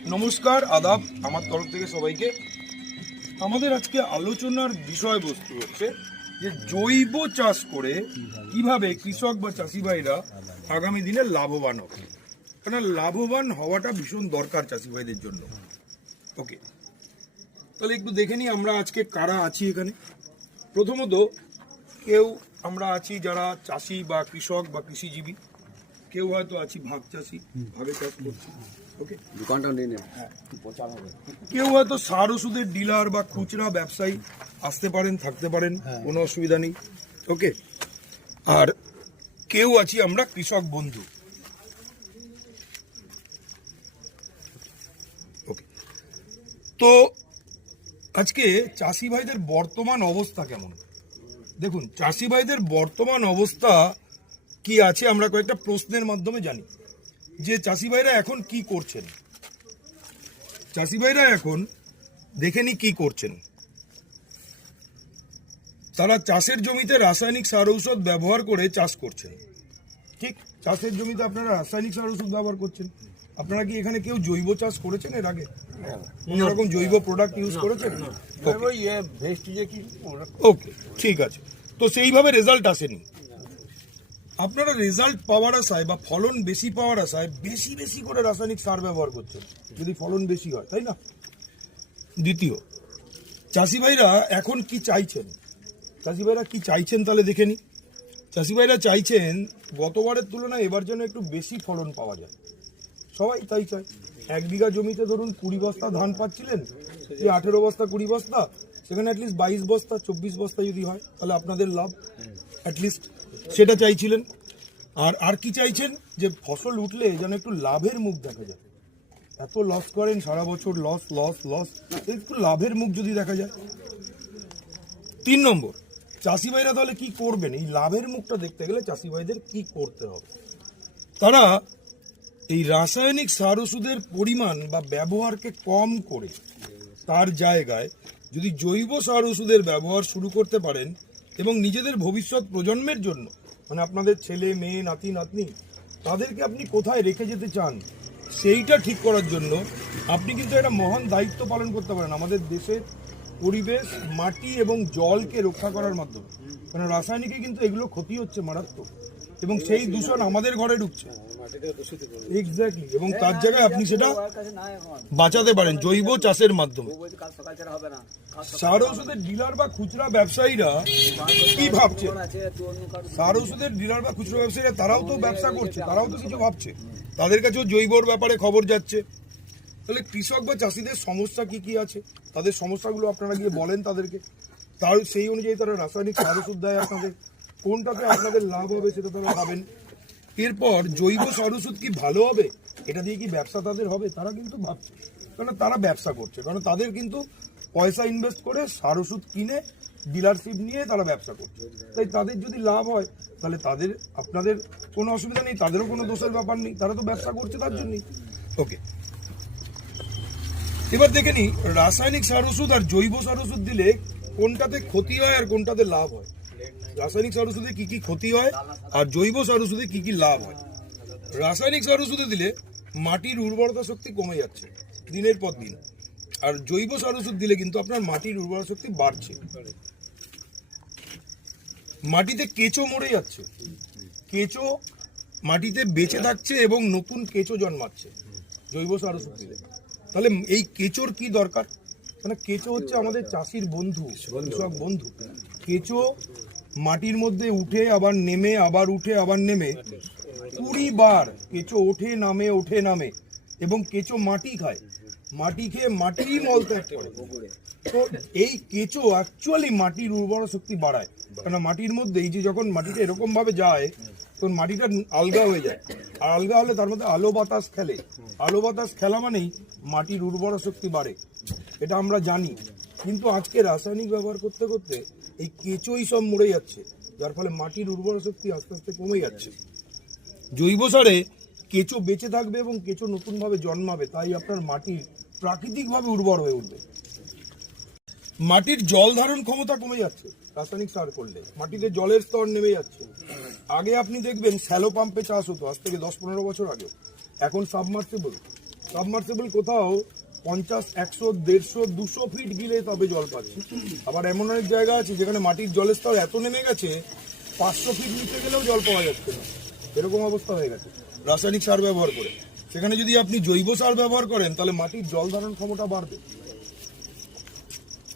নমস্কার, আদাব আমার তরফ থেকে সবাইকে। আমাদের আজকে আলোচনার বিষয়বস্তু হচ্ছে যে জৈব চাষ করে কিভাবে কৃষক বা চাষি ভাইরা আগামী দিনে লাভবান হবে। কারণ লাভবান হওয়াটা ভীষণ দরকার চাষি ভাইদের জন্য। ওকে, তাহলে একটু দেখে নিই আমরা আজকে কারা আছি এখানে। প্রথমত কেউ আমরা আছি যারা চাষি বা কৃষক বা কৃষিজীবী, কেউ হয়তো আছি ভাগ চাষি, ভাগে চাষ করছি। ওকে, দোকানটা নিয়ে নেন। কেউ হয়তো সার ওষুধের ডিলার বা খুচরা ব্যবসায়ী, আসতে পারেন, থাকতে পারেন, কোনো অসুবিধা নেই। ওকে, আর কেউ আছি আমরা কৃষক বন্ধু। ওকে, তো আজকে চাষি ভাইদের বর্তমান অবস্থা কেমন? দেখুন, চাষি ভাইদের বর্তমান অবস্থা কি আছে আমরা কয়েকটা প্রশ্নের মাধ্যমে জানি। যে চাষি ভাইরা এখন কি করছেন, চাষি ভাইরা এখন দেখে নি কি করছেন। তারা চাষের জমিতে রাসায়নিক সার ঔষধ ব্যবহার করে চাষ করছেন। ঠিক, চাষের জমিতে আপনারা রাসায়নিক সার ঔষধ ব্যবহার করছেন। আপনারা কি এখানে কেউ জৈব চাষ করেছেন এর আগে? কোন রকম জৈব প্রোডাক্ট ইউজ করেছেন? ওকে, ঠিক আছে। তো সেইভাবে রেজাল্ট আসেনি। আপনারা রেজাল্ট পাওয়ার আশায় বা ফলন বেশি পাওয়ার আশায় বেশি বেশি করে রাসায়নিক সার ব্যবহার করছেন, যদি ফলন বেশি হয়, তাই না? দ্বিতীয়, চাষি ভাইরা এখন কি চাইছেন? চাষি ভাইরা কি চাইছেন তাহলে দেখে নি। চাষি ভাইরা চাইছেন গতবারের তুলনায় এবার যেন একটু বেশি ফলন পাওয়া যায়। সবাই তাই চায়। 1 বিঘা জমিতে ধরুন 20 বস্তা ধান পাচ্ছিলেন, কি 18 বস্তা 20 বস্তা, সেখানে অ্যাটলিস্ট 22 বস্তা 24 বস্তা যদি হয় তাহলে আপনাদের লাভ, অ্যাটলিস্ট সেটা চাইছিলেন। আর কি চাইছেন? যে ফসল উঠলে যেন একটু লাভের মুখ দেখা যায়। এত লস করেন সারা বছর, লস লস লস, একটু লাভের মুখ যদি দেখা যায়। 3 নম্বর, চাষি ভাইরা তাহলে কি করবেন? এই লাভের মুখটা দেখতে গেলে চাষি ভাইদের কি করতে হবে? তারা এই রাসায়নিক সার ওষুধের পরিমাণ বা ব্যবহারকে কম করে তার জায়গায় যদি জৈব সার ওষুধের ব্যবহার শুরু করতে পারেন এবং নিজেদের ভবিষ্যৎ প্রজন্মের জন্য, মানে আপনাদের ছেলে মেয়ে নাতি নাতনি, তাদেরকে আপনি কোথায় রেখে যেতে চান সেইটা ঠিক করার জন্য আপনি কিন্তু একটা মহান দায়িত্ব পালন করতে পারেন আমাদের দেশের পরিবেশ, মাটি এবং জলকে রক্ষা করার মাধ্যমে। কারণ রাসায়নিকে কিন্তু এগুলো ক্ষতি হচ্ছে মারাত্মক, এবং সেই দূষণ আমাদের ঘরে ঢুকছে। এক্স্যাক্টলি, এবং তার জায়গায় আপনি সেটা বাঁচাতে পারেন জৈব চাষের মাধ্যমে। সার ওষুধের ডিলার বা খুচরা ব্যবসায়ীরা কি ভাবছে? সার ওষুধের ডিলার বা খুচরা ব্যবসায়ীরা তারাও তো ব্যবসা করছে, তারাও তো কিছু ভাবছে, তাদের কাছেও জৈবর ব্যাপারে খবর যাচ্ছে। তাহলে কৃষক বা চাষিদের সমস্যা কি কি আছে, তাদের সমস্যাগুলো আপনারা গিয়ে বলেন তাদেরকে, তার সেই অনুযায়ী তারা রাসায়নিক সার ওষুধ দেয় আপনাদের। কোনটাতে আপনাদের লাভ হবে সেটা তারা ভাবেন। এরপর জৈব সার ওষুধ কি ভালো হবে, এটা দিয়ে কি ব্যবসা তাদের হবে, তারা কিন্তু ভাবছে। কারণ তারা ব্যবসা করছে, কারণ তাদের কিন্তু পয়সা ইনভেস্ট করে সার ওষুধ কিনে ডিলারশিপ নিয়ে তারা ব্যবসা করছে। তাই তাদের যদি লাভ হয় তাহলে তাদের, আপনাদের কোনো অসুবিধা নেই, তাদেরও কোনো দোষের ব্যাপার নেই, তারা তো ব্যবসা করছে তার জন্যই। ওকে, এবার দেখে নি রাসায়নিক সার ওষুধ আর জৈব সার ওষুধ দিলে কোনটাতে ক্ষতি হয় আর কোনটাতে লাভ হয়। রাসায়নিক সার ওষুধে কি কি ক্ষতি হয় আর জৈব সার ওষুধে কি কি লাভ হয়। রাসায়নিক সার ওষুধে দিলে মাটির উর্বরতা শক্তি কমে যাচ্ছে দিনের পর দিন, আর জৈব সার ওষুধ দিলে কিন্তু আপনার মাটির উর্বরতা শক্তি বাড়ছে। মাটিতে কেঁচো মরে যাচ্ছে, কেঁচো মাটিতে বেঁচে থাকছে এবং নতুন কেঁচো জন্মাচ্ছে জৈব সার ওষুধ দিলে। তাহলে এই কেঁচোর কি দরকার? মানে কেঁচো হচ্ছে আমাদের চাষির বন্ধু, কৃষক বন্ধু। কেঁচো মাটির মধ্যে উঠে আবার নেমে, আবার উঠে আবার নেমে, 20 বার কেঁচো ওঠে নামে, ওঠে নামে, এবং কেঁচো মাটি খায়, মাটি খেয়ে মাটিরই মল ত্যাগ করে। তো এই কেঁচো অ্যাকচুয়ালি মাটির উর্বর শক্তি বাড়ায়। কারণ মাটির মধ্যে এই যে যখন মাটিটা এরকম ভাবে যায় তখন মাটিটা আলগা হয়ে যায়, আর আলগা হলে তার মধ্যে আলো বাতাস খেলে, আলো বাতাস খেলা মানেই মাটির উর্বর শক্তি বাড়ে, এটা আমরা জানি। কিন্তু আজকে রাসায়নিক ব্যবহার করতে করতে এই কেঁচোই সব মরে যাচ্ছে, যার ফলে মাটির উর্বর শক্তি আস্তে আস্তে কমে যাচ্ছে। জৈব সারে কেঁচো বেঁচে থাকবে এবং কেঁচো নতুনভাবে জন্মাবে, তাই আপনার মাটি প্রাকৃতিকভাবে উর্বর হয়ে উঠবে। মাটির জল ধারণ ক্ষমতা কমে যাচ্ছে রাসায়নিক সার করলে, মাটিতে জলের স্তর নেমে যাচ্ছে। আগে আপনি দেখবেন শ্যালো পাম্পে চাষ হতো, আজ থেকে 10-15 বছর আগে। এখন সাবমার্সিবল, সাবমার্সিবল কোথাও 50, 100, 150, 200 ফিট গিলে তবে জল পাচ্ছে। আবার এমন অনেক জায়গা আছে যেখানে মাটির জলের স্তর এত নেমে গেছে 500 ফিট নিচে গেলেও জল পাওয়া যাচ্ছে না, এরকম অবস্থা হয়ে গেছে রাসায়নিক সার ব্যবহার করে। সেখানে যদি আপনি জৈব সার ব্যবহার করেন তাহলে মাটির জল ধারণ ক্ষমতা বাড়বে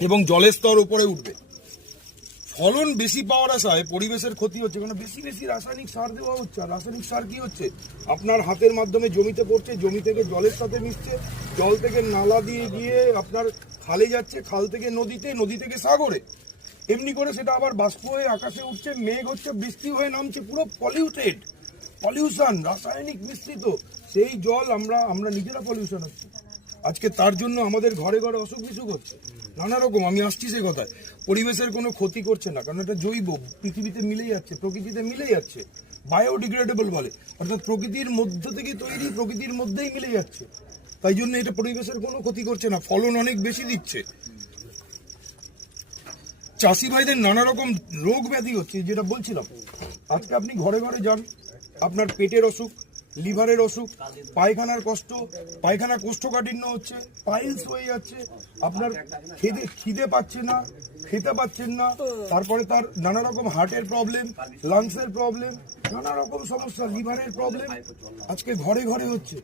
এবং জলের স্তর উপরে উঠবে। ফলন বেশি পাওয়ার আশায় পরিবেশের ক্ষতি হচ্ছে, কারণ বেশি বেশি রাসায়নিক সার দেওয়া হচ্ছে। আর রাসায়নিক সার কি হচ্ছে, আপনার হাতের মাধ্যমে জমিতে পড়ছে, জমি থেকে জলের সাথে মিশছে, জল থেকে নালা দিয়ে গিয়ে আপনার খালে যাচ্ছে, খাল থেকে নদীতে, নদী থেকে সাগরে, এমনি করে সেটা আবার বাষ্প হয়ে আকাশে উঠছে, মেঘ হচ্ছে, বৃষ্টি হয়ে নামছে, পুরো পলিউশন রাসায়নিক মিশ্রিত সেই জল আমরা নিজেরা পলিউশন হচ্ছে। আজকে তার জন্য আমাদের ঘরে ঘরে অসুখ বিসুখ হচ্ছে নানা রকম। আমি আসছি সে কথায়, পরিবেশের কোনো ক্ষতি করছে না, কারণ এটা জৈব, পৃথিবীতে মিলে যাচ্ছে, প্রকৃতিতে মিলে যাচ্ছে, বায়োডিগ্রেডেবল বলে, অর্থাৎ প্রকৃতির মধ্য থেকে তৈরি, প্রকৃতির মধ্যেই মিলে যাচ্ছে। তাই জন্য এটা পরিবেশের কোনো ক্ষতি করছে না, ফলন অনেক বেশি দিচ্ছে। চাষি ভাইদের নানা রকম রোগ ব্যাধি হচ্ছে, যেটা বলছিলাম। আজকে আপনি ঘরে ঘরে যান, আপনার পেটের অসুখ, লিভারের অসুখ, পায়খানার কষ্ট, পায়খানা কোষ্ঠকাঠিন্য হচ্ছে, পাইলস হয়ে যাচ্ছে, আপনার খিদে পাচ্ছে না, খেতে পাচ্ছেন না, তারপরে তার নানা রকম হার্টের প্রবলেম, লাংসের প্রবলেম, নানা রকম সমস্যা, লিভারের প্রবলেম আজকে ঘরে ঘরে হচ্ছে।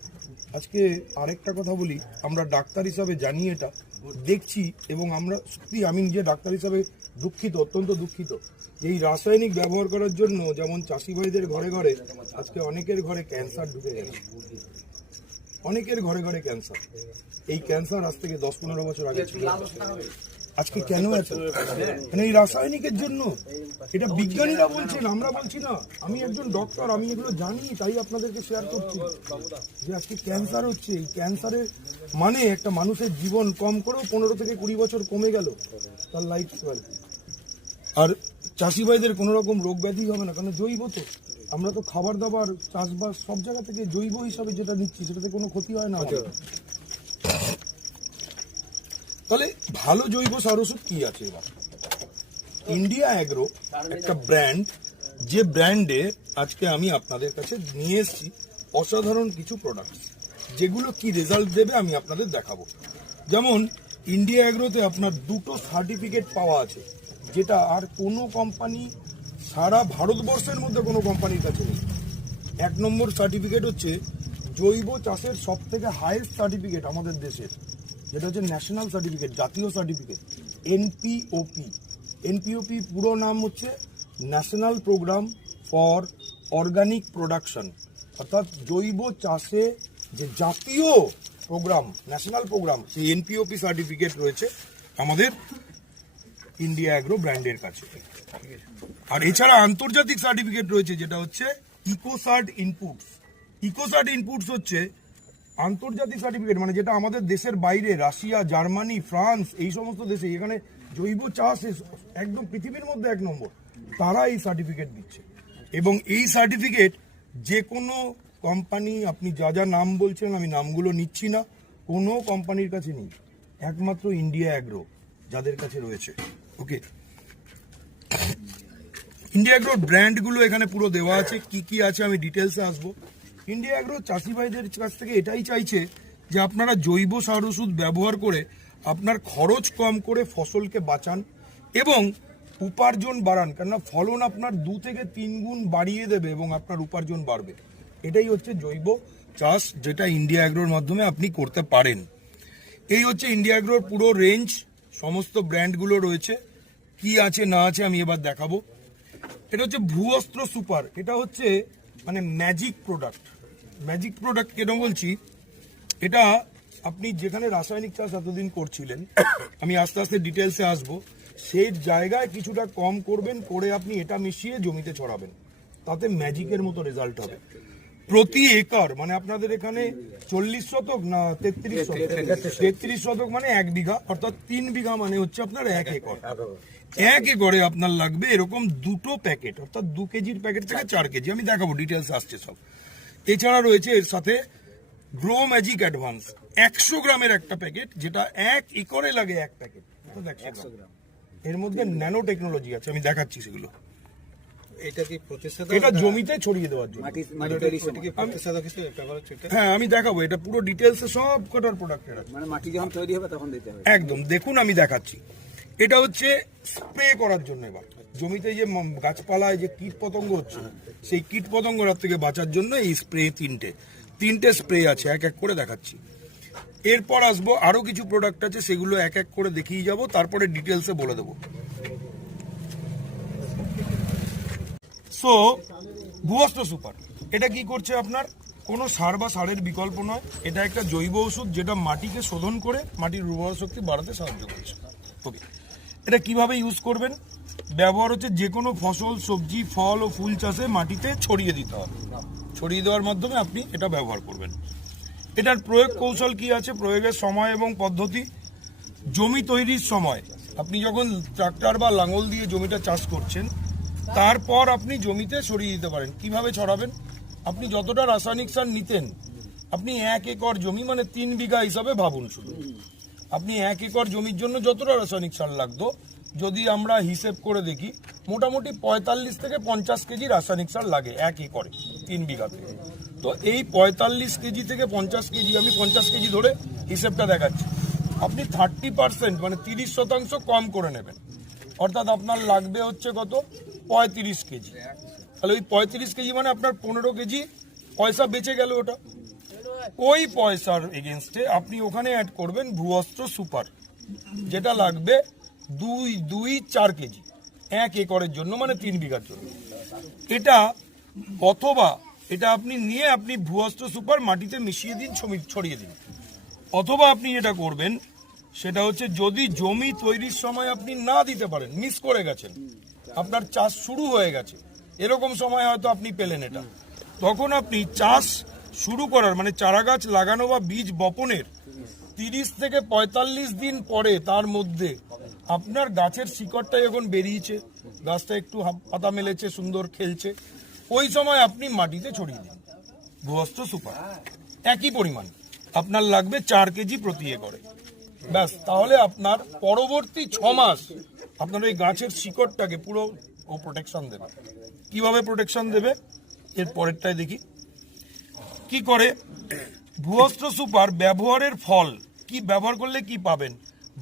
আজকে আরেকটা কথা বলি, আমরা ডাক্তার হিসাবে জানি, এটা দেখছি, এবং আমরা সত্যি, আমি নিজে ডাক্তার হিসাবে দুঃখিত, অত্যন্ত দুঃখিত। এই রাসায়নিক ব্যবহার করার জন্য যেমন চাষি ভাইদের ঘরে ঘরে আজকে অনেকের ঘরে ক্যান্সার ঢুকে গেছে, অনেকের ঘরে ঘরে ক্যান্সার। এই ক্যান্সার আজ থেকে 10-15 বছর আগে ছিল, আজকে কেন এত? মানে এই রাসায়নিকের জন্য। এটা বিজ্ঞানীরা বলছেন, আমরা বলছি না। আমি একজন ডক্টর, আমি এগুলো জানি, তাই আপনাদেরকে শেয়ার করছি যে আজকে ক্যান্সার হচ্ছে। এই ক্যান্সারের মানে একটা মানুষের জীবন কম করেও 15 থেকে 20 বছর কমে গেল তার লাইফ স্প্যান। আর চাষি ভাইদের কোনো রকম রোগ ব্যাধি হবে না, কারণ জৈব তো, আমরা তো খাবার দাবার, চাষবাস সব জায়গা থেকে জৈব হিসাবে যেটা নিচ্ছি, সেটাতে কোনো ক্ষতি হয় না। তাহলে ভালো জৈব সার ওষুধ কি আছে? এবার ইন্ডিয়া অ্যাগ্রো একটা ব্র্যান্ড, যে ব্র্যান্ডে আজকে আমি আপনাদের কাছে নিয়ে এসেছি অসাধারণ কিছু প্রোডাক্ট, যেগুলো কি রেজাল্ট দেবে আমি আপনাদের দেখাবো। যেমন ইন্ডিয়া অ্যাগ্রোতে আপনার 2টো সার্টিফিকেট পাওয়া আছে, যেটা আর কোনো কোম্পানি সারা ভারতবর্ষের মধ্যে কোনো কোম্পানির কাছে নেই। 1 নম্বর সার্টিফিকেট হচ্ছে জৈব চাষের সব থেকে হাইয়েস্ট সার্টিফিকেট আমাদের দেশের, যেটা হচ্ছে ন্যাশনাল সার্টিফিকেট, জাতীয় সার্টিফিকেট, এনপিওপি। এনপিওপি পুরো নাম হচ্ছে national program for organic production, অর্থাৎ জৈব চাষে যে জাতীয় প্রোগ্রাম, ন্যাশনাল প্রোগ্রাম, সেই এনপিওপি সার্টিফিকেট রয়েছে আমাদের ইন্ডিয়া অ্যাগ্রো ব্র্যান্ডের কাছে। আর এছাড়া আন্তর্জাতিক সার্টিফিকেট রয়েছে, যেটা হচ্ছে ইকোসার্ট ইনপুটস। ইকোসার্ট ইনপুটস হচ্ছে আন্তর্জাতিক সার্টিফিকেট, মানে যেটা আমাদের দেশের বাইরে, রাশিয়া, জার্মানি, ফ্রান্স, এই সমস্ত দেশে এখানে জৈব চাষ একদম পৃথিবীর মধ্যে 1 নম্বর, তারা এই সার্টিফিকেট দিচ্ছে। এবং এই সার্টিফিকেট যে কোনো কোম্পানি, আপনি যা যা নাম বলছেন আমি নামগুলো নিচ্ছি না, কোনো কোম্পানির কাছে নেই, একমাত্র ইন্ডিয়া অ্যাগ্রো যাদের কাছে রয়েছে। ওকে, ইন্ডিয়া অ্যাগ্রো ব্র্যান্ডগুলো এখানে পুরো দেওয়া আছে, কি কি আছে আমি ডিটেলসে আসবো। ইন্ডিয়া অ্যাগ্রো চাষি ভাইদের কাছ থেকে এটাই চাইছে যে আপনারা জৈব সার ওষুধ ব্যবহার করে আপনার খরচ কম করে ফসলকে বাঁচান এবং উপার্জন বাড়ান, কেননা ফলন আপনার 2 থেকে 3 গুণ বাড়িয়ে দেবে এবং আপনার উপার্জন বাড়বে। এটাই হচ্ছে জৈব চাষ, যেটা ইন্ডিয়া অ্যাগ্রোর মাধ্যমে আপনি করতে পারেন। এই হচ্ছে ইন্ডিয়া অ্যাগ্রোর পুরো রেঞ্জ, সমস্ত ব্র্যান্ডগুলো রয়েছে, কি আছে না আছে আমি এবার দেখাবো। এটা হচ্ছে ভূঅস্ত্র সুপার, এটা হচ্ছে মানে ম্যাজিক প্রোডাক্ট। ম্যাজিক প্রোডাক্ট কেন বলছি, এটা আপনি যেখানে রাসায়নিক চাষ এতদিন করছিলেন, আমি আস্তে আস্তে ডিটেলসে আসবো, সেই জায়গায় কিছুটা কম করবেন, করে আপনি এটা মিশিয়ে জমিতে ছড়াবেন, তাতে ম্যাজিকের মতো রেজাল্ট হবে। প্রতি একর, মানে আপনাদের এখানে 40 শতক না 33 শতক, 33 শতক মানে 1 বিঘা, অর্থাৎ 3 বিঘা মানে হচ্ছে আপনার 1 একর। 1 একরে আপনার লাগবে এরকম 2টো প্যাকেট, অর্থাৎ 2 কেজির প্যাকেট থেকে 4 কেজি, আমি দেখাবো, ডিটেলস আসছে সব। এছাড়া রয়েছে এর সাথে গ্রো ম্যাজিক অ্যাডভান্স 100 গ্রামের একটা প্যাকেট, যেটা 1 একরে লাগে 1 প্যাকেট, 100 গ্রাম। এর মধ্যে ন্যানো টেকনোলজি আছে, আমি দেখাচ্ছি সেগুলো। এটা কি প্রতিষেধক? এটা জমিতে ছড়িয়ে দেওয়ার জন্য। মাটি তৈরির সময় কি প্রতিষেধক হিসেবে ব্যবহার হচ্ছে এটা? হ্যাঁ, আমি দেখাবো, এটা পুরো ডিটেলসে সব কটার প্রোডাক্টের আছে। মানে মাটি যখন তৈরি হবে তখন দিতে হবে। একদম, দেখুন আমি দেখাচ্ছি। এটা হচ্ছে স্প্রে করার জন্য। এবার জমিতে যে গাছপালায় যে কীট পতঙ্গ হচ্ছে, সেই কীট পতঙ্গের থেকে বাঁচার জন্য এই স্প্রে তিনটে স্প্রে আছে, এক এক করে দেখাচ্ছি। এরপর আসবো আরো কিছু প্রোডাক্ট আছে, সেগুলো এক এক করে দেখিয়ে যাব, তারপরে ডিটেলসে বলে দেবো। সো ভুবস্ত্র সুপার এটা কি করছে, আপনার কোনো সার বা সারের বিকল্প নয়। এটা একটা জৈব ওষুধ যেটা মাটিকে শোধন করে মাটির উর্বর শক্তি বাড়াতে সাহায্য করছে। ওকে, এটা কিভাবে ইউজ করবেন? ব্যবহার হচ্ছে যে কোনো ফসল, সবজি, ফল ও ফুল চাষে মাটিতে ছড়িয়ে দিতে হবে। ছড়িয়ে দেওয়ার মাধ্যমে আপনি এটা ব্যবহার করবেন। এটার প্রয়োগ কৌশল কি আছে? প্রয়োগের সময় এবং পদ্ধতি। জমি তৈরির সময় আপনি যখন ট্রাক্টর বা লাঙল দিয়ে জমিটা চাষ করছেন, তারপর আপনি জমিতে ছড়িয়ে দিতে পারেন। কিভাবে ছড়াবেন? আপনি যতটা রাসায়নিক সার নিতেন, আপনি 1 একর জমি মানে 3 বিঘা হিসাবে ভাবুন। শুধু আপনি 1 একর জমির জন্য যতটা রাসায়নিক সার লাগতো, যদি আমরা হিসেব করে দেখি, মোটামুটি 45 থেকে 50 কেজি রাসায়নিক সার লাগে 1 একরে 3 বিঘাতে। তো এই 45 কেজি থেকে 50 কেজি, আমি 50 কেজি ধরে হিসেবটা দেখাচ্ছি, আপনি 30% মানে 30% কম করে নেবেন। অর্থাৎ আপনার লাগবে হচ্ছে কত? 35 কেজি। তাহলে ওই 35 কেজি মানে আপনার 15 কেজি পয়সা বেঁচে গেল। ওটা ওই পয়সার এগেনস্টে আপনি ওখানে অ্যাড করবেন ভুবস্ত্র সুপার, যেটা লাগবে 4 কেজি 1 একরের জন্য, মানে 3 বিঘার জন্য। এটা অথবা এটা আপনি নিয়ে আপনি ভুবস্ত্র সুপার মাটিতে মিশিয়ে দিন, ছড়িয়ে দিন। অথবা আপনি যেটা করবেন সেটা হচ্ছে, যদি জমি তৈরির সময় আপনি না দিতে পারেন, মিস করে গেছেন, আপনার চাষ শুরু হয়ে গেছে, এরকম সময় হয়তো আপনি পেলেন এটা, তখন আপনি চাষ শুরু করার মানে চারা গাছ লাগানো বা বীজ বপনের 30 থেকে 45 দিন পরে, তার মধ্যে আপনার গাছের শিকড়টা যখন বেরিয়েছে, গাছটা একটু পাতা মেলেছে, সুন্দর খেলছে, ওই সময় আপনি মাটিতে ছড়িয়ে দিন ভুবস্ত্র সুপার। একই পরিমাণ আপনার লাগবে 4 কেজি প্রতি একরে। ব্যাস, তাহলে আপনার পরবর্তী 6 মাস আপনার ওই গাছের শিকড়টাকে পুরো ও প্রোটেকশন দেবে। কিভাবে প্রোটেকশন দেবে এর পরেরটাই দেখি কি করে। ভুবস্ত্র সুপার ব্যবহারের ফল কি, ব্যবহার করলে কি পাবেন?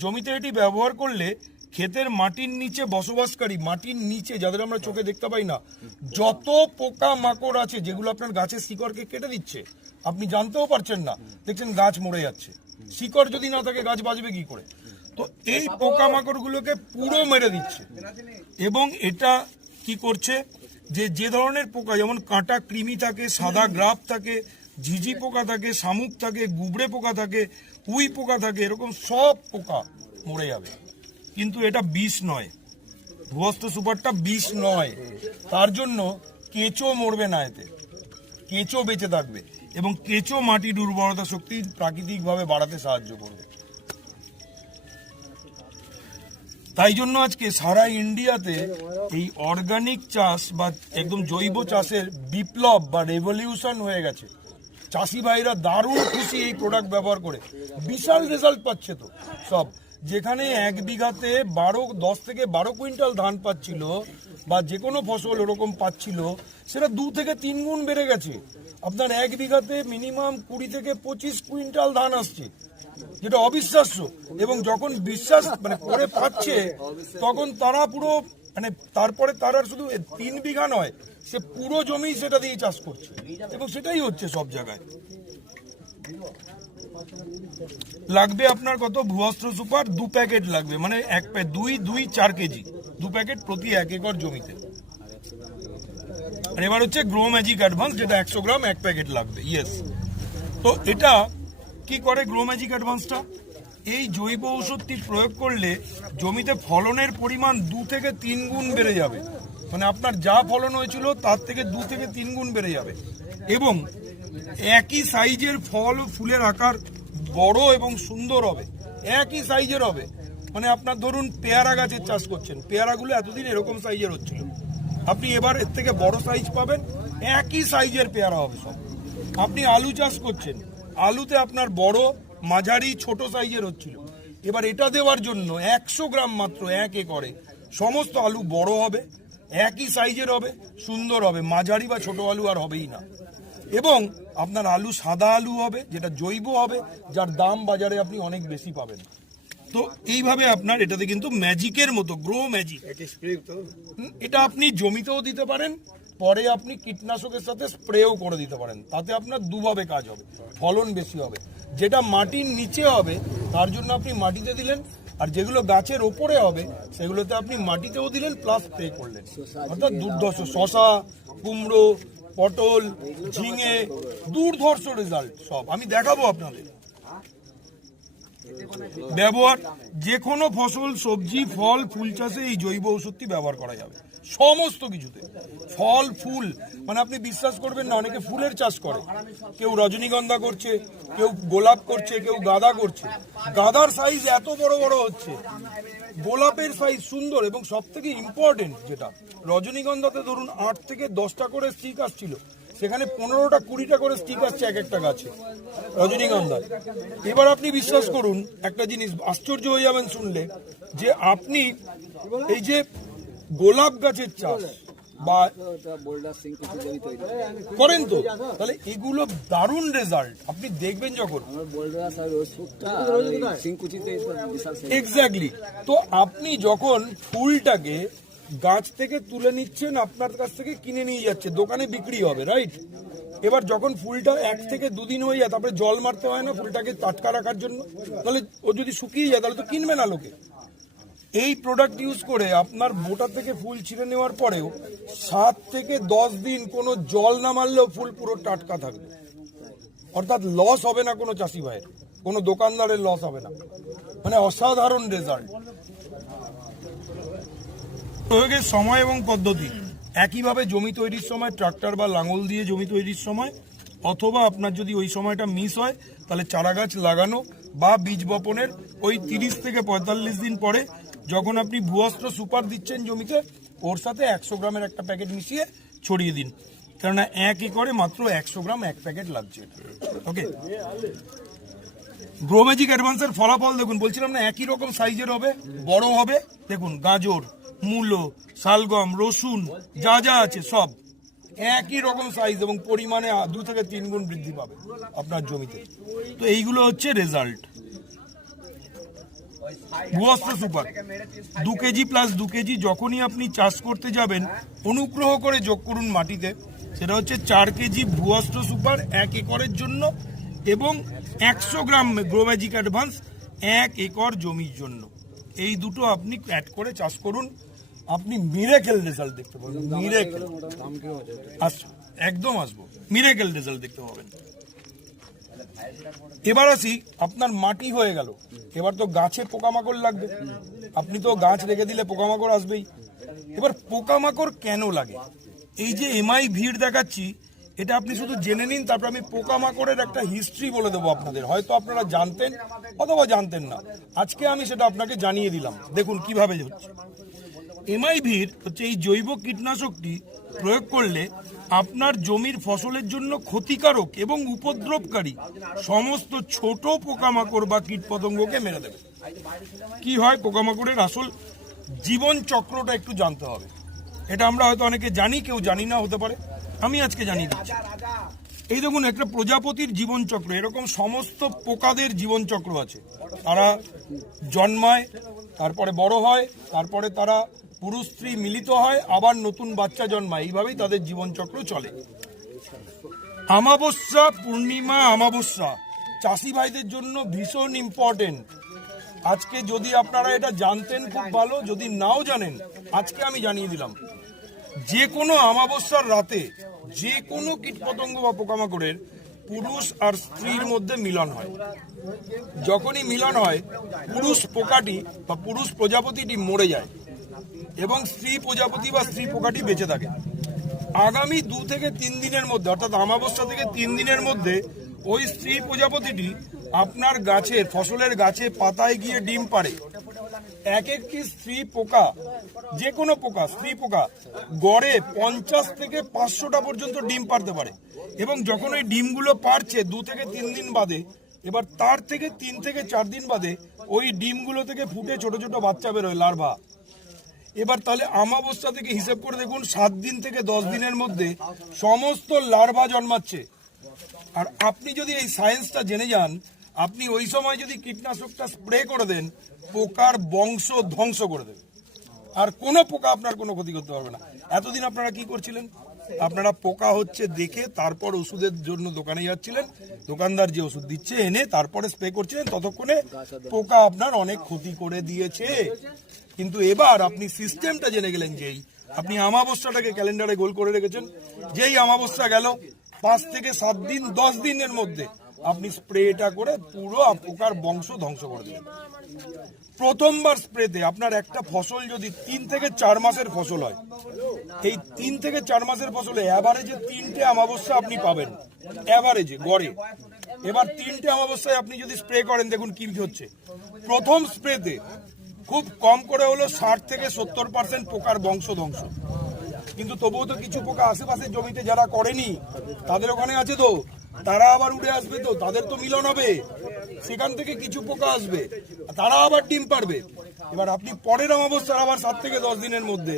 জমিতে এটি ব্যবহার করলে ক্ষেতের মাটির নিচে বসবাসকারী, মাটির নিচে যাদের আমরা চোখে দেখতে পাই না, যত পোকা মাকড় আছে, যেগুলো আপনার গাছের শিকড়কে কেটে দিচ্ছে, আপনি জানতেও পারছেন না, দেখছেন গাছ মরে যাচ্ছে। শিকড় যদি না থাকে গাছ বাঁচবে কি করে? তো এই পোকা মাকড়গুলোকে পুরো মেরে দিচ্ছে। এবং এটা কি করছে, যে ধরনের পোকা, যেমন কাঁটা কৃমি থাকে, সাদা গ্রাফ থাকে, ঝিঝি পোকা থাকে, শামুক থাকে, গুবড়ে পোকা থাকে, উই পোকা থাকে, এরকম সব পোকা মরে যাবে। কিন্তু এটা বিষ নয়, ভুবস্ত্র সুপারটা বিষ নয়। তার জন্য কেঁচো মরবে না, এতে কেঁচো বেঁচে থাকবে, এবং কেঁচো মাটির উর্বরতা শক্তি প্রাকৃতিকভাবে বাড়াতে সাহায্য করবে। তাই জন্য আজকে সারা ইন্ডিয়াতে এই অর্গানিক চাষ বা একদম জৈব চাষের বিপ্লব বা রেভলিউশন হয়ে গেছে। চাষি ভাইরা দারুণ খুশি এই প্রোডাক্ট ব্যবহার করে, বিশাল রেজাল্ট পাচ্ছে। তো সব যেখানে 1 বিঘাতে 10 থেকে 12 কুইন্টাল ধান পাচ্ছিল, বা যে কোনো ফসল ওরকম পাচ্ছিল, সেটা 2 থেকে 3 গুণ বেড়ে গেছে। আপনার 1 বিঘাতে মিনিমাম 20 থেকে 25 কুইন্টাল ধান আসছে, যেটা অবিশ্বাস্য। এবং যখন বিশ্বাস মানে করে পাচ্ছে, তখন তারা পুরো মানে তারপরে তারা শুধু 3 বিঘা নয়, সে পুরো জমি সেটা দিয়ে চাষ করছে, এবং সেটাই হচ্ছে সব জায়গায়। লাগবে আপনার কত? ভুবস্ত্র সুপার 2 প্যাকেট লাগবে, মানে 4 কেজি 2 প্যাকেট প্রতি 1 একর জমিতে। আর এবার হচ্ছে গ্রো ম্যাজিক অ্যাডভান্স, যেটা 100 গ্রাম 1 প্যাকেট লাগবে। ইয়েস, তো এটা কি করে গ্রো ম্যাজিক অ্যাডভান্সটা? এই জৈব ঔষধটি প্রয়োগ করলে জমিতে ফলনের পরিমাণ 2 থেকে 3 গুণ বেড়ে যাবে। মানে আপনার যা ফলন হয়েছিল তার থেকে 2 থেকে 3 গুণ বেড়ে যাবে, এবং একই সাইজের ফল ও ফুলের আকার বড় এবং সুন্দর হবে, একই সাইজের হবে। মানে আপনার ধরুন পেয়ারা গাছের চাষ করছেন, পেয়ারাগুলো এতদিন এরকম সাইজের হচ্ছিল, আপনি এবার এর থেকে বড় সাইজ পাবেন, একই সাইজের পেয়ারা হবে সব। আপনি আলু চাষ করছেন, আলুতে আপনার বড়, মাঝারি, ছোট সাইজের হচ্ছিল, এবার এটা দেওয়ার জন্য 100 গ্রাম মাত্র 1 একরে সমস্ত আলু বড় হবে, একই সাইজের হবে, সুন্দর হবে, মাঝারি বা ছোট আলু আর হবেই না। এবং আপনার আলু সাদা আলু হবে, যেটা জৈব হবে, যার দাম বাজারে আপনি অনেক বেশি পাবেন। তো এইভাবে আপনার এটাতে কিন্তু ম্যাজিকের মতো, গ্রো ম্যাজিক, এটা আপনি জমিতেও দিতে পারেন, পরে আপনি কীটনাশকের সাথে স্প্রেও করে দিতে পারেন। তাতে আপনার দুভাবে কাজ হবে, ফলন বেশি হবে। যেটা মাটির নিচে হবে তার জন্য আপনি মাটিতে দিলেন, আর যেগুলো গাছের ওপরে হবে সেগুলোতে আপনি মাটিতেও দিলেন প্লাস স্প্রে করলেন। অর্থাৎ দুর্ধর্ষ শশা, কুমড়ো, পটল, ঝিঙে, দুর্ধর্ষ রেজাল্ট সব আমি দেখাবো আপনাদের। ব্যবহার যে কোনো ফসল, সবজি, ফল, ফুল চাষে এই জৈব ওষুধটি ব্যবহার করা যাবে সমস্ত কিছুতে। ফল, ফুল, মানে আপনি বিশ্বাস করবেন না, অনেকে ফুলের চাষ করে, কেউ রজনীগন্ধা করছে, কেউ গোলাপ করছে, কেউ গাঁদা করছে। গাঁদার সাইজ এত বড় বড় হচ্ছে, গোলাপের সাইজ সুন্দর, এবং সব থেকে ইম্পর্টেন্ট যেটা, রজনীগন্ধাতে ধরুন 8 থেকে 10টা করে স্টিক আসছিল, সেখানে 15টা 20টা করে স্টিক আসছে এক একটা গাছে রজনীগন্ধা। এবার আপনি বিশ্বাস করুন একটা জিনিস, আশ্চর্য হয়ে যাবেন শুনলে, যে আপনি এই যে গোলাপ গাছের চাষ বা করেন তো, তাহলে এগুলো দারুণ রেজাল্ট আপনি দেখবেন যখন। এক্স্যাক্টলি। তো আপনি যখন ফুলটাকে গাছ থেকে তুলে নিচ্ছেন, আপনার কাছ থেকে কিনে নিয়ে যাচ্ছে, দোকানে বিক্রি হবে, রাইট? এবার যখন ফুলটা 1 থেকে 2 দিন হয়ে যায়, তারপরে জল মারতে হয় না ফুলটাকে টাটকা রাখার জন্য, তাহলে ও যদি শুকিয়ে যায় তাহলে তো কিনবে না লোকে। এই প্রোডাক্ট ইউজ করে আপনার বোটা থেকে ফুল ছিঁড়ে নেওয়ার পরেও 7 থেকে 10 দিন কোনো জল না মারলেও ফুল পুরো টাটকা থাকবে। অর্থাৎ লস হবে না কোনো চাষি ভাইয়ের, কোনো দোকানদারের লস হবে না। মানে অসাধারণ রেজাল্ট। প্রয়োগের সময় এবং পদ্ধতি একইভাবে জমি তৈরির সময় ট্রাক্টর বা লাঙল দিয়ে জমি তৈরির সময়, অথবা আপনার যদি ওই সময়টা মিস হয় তাহলে চারা গাছ লাগানো বা বীজ বপনের ওই 30 থেকে 45 দিন পরে যখন আপনি ভুয়স্ত্র সুপার দিচ্ছেন জমিতে, ওর সাথে 100 গ্রামের একটা প্যাকেট মিশিয়ে ছড়িয়ে দিন, কেননা 1 একরে মাত্র 100 গ্রাম এক প্যাকেট লাগছে। ওকে, গ্রো ম্যাজিক অ্যাডভান্সের ফলাফল দেখুন, বলছিলাম না একই রকম সাইজের হবে, বড় হবে। দেখুন গাজর, মূলো, শালগম, রসুন, যা যা আছে সব একই রকম সাইজ এবং পরিমাণে 2 থেকে 3 গুণ বৃদ্ধি পাবে আপনার জমিতে। তো এইগুলো হচ্ছে রেজাল্ট। ভুয়স্ত্র সুপার 2 কেজি প্লাস 2 কেজি যখনই আপনি চাষ করতে যাবেন অনুগ্রহ করে যোগ করুন মাটিতে, সেটা হচ্ছে 4 কেজি ভুয়স্ত্র সুপার 1 একরের জন্য, এবং 100 গ্রাম গ্রো ম্যাজিক অ্যাডভান্স 1 একর জমির জন্য। এই দুটো আপনি অ্যাড করে চাষ করুন, আপনি মিরাকেল রেজাল্ট দেখতে পাবেন। মিরাকেল একদম আসবো, মিরাকেল রেজাল্ট দেখতে পাবেন। এবার আসি, আপনার মাটি হয়ে গেল, এবার তো গাছে পোকামাকড় লাগবে, আপনি তো গাছ রেখে দিলে পোকামাকড় আসবেই। এবার পোকামাকড় কেন লাগে, এই যে এমআই ভিড় দেখাচ্ছি, এটা আপনি শুধু জেনে নিন, তারপর আমি পোকামাকড়ের একটা হিস্ট্রি বলে দেবো আপনাদের, হয়তো আপনারা জানতেন অথবা জানতেন না, আজকে আমি সেটা আপনাকে জানিয়ে দিলাম। দেখুন কিভাবে হচ্ছে। এমআই ভিড় হচ্ছে এই জৈব কীটনাশকটি প্রয়োগ করলে আপনার জমির ফসলের জন্য ক্ষতিকারক এবং উপদ্রবকারী সমস্ত ছোট পোকামাকড় বা কীটপতঙ্গকে মেরে দেবে। কি হয়, পোকামাকড়ের আসল জীবন চক্রটা একটু জানতে হবে। এটা আমরা হয়তো অনেকে জানি, কেউ জানি না হতে পারে, আমি আজকে জানিয়ে দিচ্ছি। এই দেখুন একটা প্রজাপতির জীবন চক্র, এরকম সমস্ত পোকাদের জীবন চক্র আছে। তারা জন্মায়, তারপরে বড় হয়, তারপরে তারা পুরুষ স্ত্রী মিলিত হয়, আবার নতুন বাচ্চা জন্মায়, এইভাবেই তাদের জীবন চক্র চলে। অমাবস্যা, পূর্ণিমা, অমাবস্যা চাষি ভাইদের জন্য ভীষণ ইম্পর্টেন্ট। আজকে যদি আপনারা এটা জানতেন খুব ভালো, যদি নাও জানেন আজকে আমি জানিয়ে দিলাম। যে কোনো অমাবস্যার রাতে যে কোনো কীটপতঙ্গ বা পোকামাকড়ের পুরুষ আর স্ত্রীর মধ্যে মিলন হয়। যখনই মিলন হয়, পুরুষ পোকাটি বা পুরুষ প্রজাপতিটি মরে যায় এবং স্ত্রী প্রজাপতি বা স্ত্রী পোকাটি বেঁচে থাকে। আগামী 2 থেকে 3 দিনের মধ্যে, অর্থাৎ অমাবস্যা থেকে 3 দিনের মধ্যে ওই স্ত্রী প্রজাপতিটি আপনার গাছের ফসলের গাছে পাতায় গিয়ে ডিম পাড়ে। এক একটি স্ত্রী পোকা, যে কোনো পোকা, স্ত্রী পোকা গড়ে 50 থেকে 500টা পর্যন্ত ডিম পাড়তে পারে। এবং যখন ওই ডিমগুলো পারছে 2 থেকে 3 দিন বাদে, এবার তার থেকে 3 থেকে 4 দিন বাদে ওই ডিমগুলো থেকে ফুটে ছোট ছোট বাচ্চা বেরোয়, লার্ভা। এবার তাহলে আমাবস্যা থেকে হিসেব করে দেখুন 7 দিন থেকে 10 দিনের মধ্যে সমস্ত লার্ভা জন্মাচ্ছে। আর আপনি যদি এই সায়েন্সটা জেনে যান, আপনি ওই সময় যদি কীটনাশকটা স্প্রে করে দেন, পোকার বংশ ধ্বংস করে দেবে, আর কোনো পোকা আপনার কোনো ক্ষতি করতে পারবে না। এতদিন আপনারা কি করছিলেন? আপনারা পোকা হচ্ছে দেখে তারপর ওষুধের জন্য দোকানে যাচ্ছিলেন, দোকানদার যে ওষুধ দিচ্ছে এনে তারপরে স্প্রে করছিলেন, ততক্ষণে পোকা আপনার অনেক ক্ষতি করে দিয়েছে। কিন্তু এবার আপনি সিস্টেমটা জেনে গেলেন, যেই আপনি আমাবস্যাটাকে ক্যালেন্ডারে গোল করে রেখেছেন, যেই আমাবস্যা গেল 5 থেকে 7 দিন 10 দিনের মধ্যে আপনি স্প্রেটা করে পুরো পোকার বংশ ধ্বংস করে দিলেন। প্রথমবার স্প্রেতে আপনার একটা ফসল যদি 3 থেকে 4 মাসের ফসল হয়, এই 3 থেকে 4 মাসের ফসলে অ্যাভারেজে 3টে আমাবস্যা আপনি পাবেন, অ্যাভারেজে গড়ে। এবার 3টে আমাবস্যায় আপনি যদি স্প্রে করেন, দেখুন কি হচ্ছে। প্রথম স্প্রেতে খুব কম করে হলো 60 থেকে 70% পোকার বংশ ধ্বংস। কিন্তু তবুও তো কিছু পোকা আশেপাশের জমিতে যারা করেনি তাদের ওখানে আছে, তো তারা আবার উড়ে আসবে, তো তাদের তো মিলন হবে, সেখান থেকে কিছু পোকা আসবে, তারা আবার ডিম পারবে। এবার আপনি পরের অমাবস্যার আবার 7 থেকে 10 দিনের মধ্যে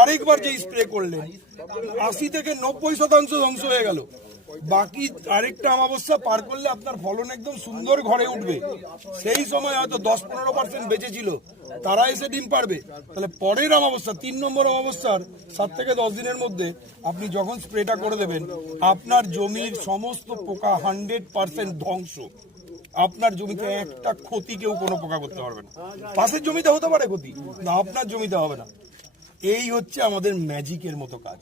আরেকবার যে স্প্রে করলেন, 80 থেকে 90% ধ্বংস হয়ে গেল। বাকি আরেকটা অমাবস্যা পার করলে আপনার ফলন একদম সুন্দর ঘরে উঠবে। সেই সময় হয়তো 10-15% বেঁচে ছিল, তারা এসে ডিম পারবে। তাহলে পরের অমাবস্যা 3 নম্বর অমাবস্যার 7 থেকে 10 দিনের মধ্যে আপনি যখন স্প্রেটা করে দেবেন, আপনার জমির সমস্ত পোকা 100% ধ্বংস। আপনার জমিতে একটা ক্ষতি কেউ কোনো পোকা করতে পারবে না। পাশের জমিতে হতে পারে ক্ষতি, না আপনার জমিতে হবে না। এই হচ্ছে আমাদের ম্যাজিকের মতো কাজ।